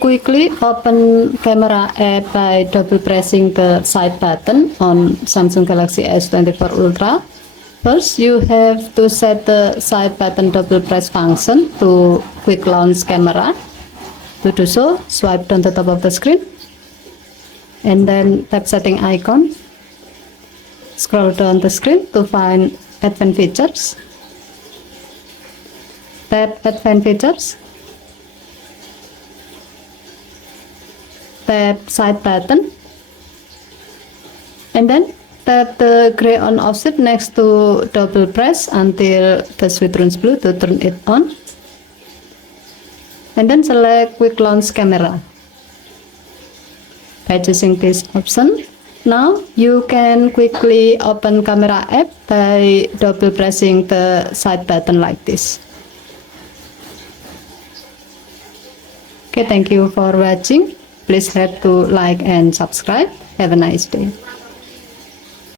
quickly open camera app by double pressing the side button on Samsung Galaxy S24 Ultra. First, you have to set the side button double press function to quick launch camera. To do so, swipe down the top of the screen and then tap setting icon. Scroll down the screen to find advanced features. Tap advanced features. Tap side button and then tap the gray on off switch next to double press until the switch turns blue to turn it on, and then select quick launch camera. By choosing this option, now you can quickly open camera app by double pressing the side button like this. Okay, thank you for watching. Please hit to like and subscribe. Have a nice day.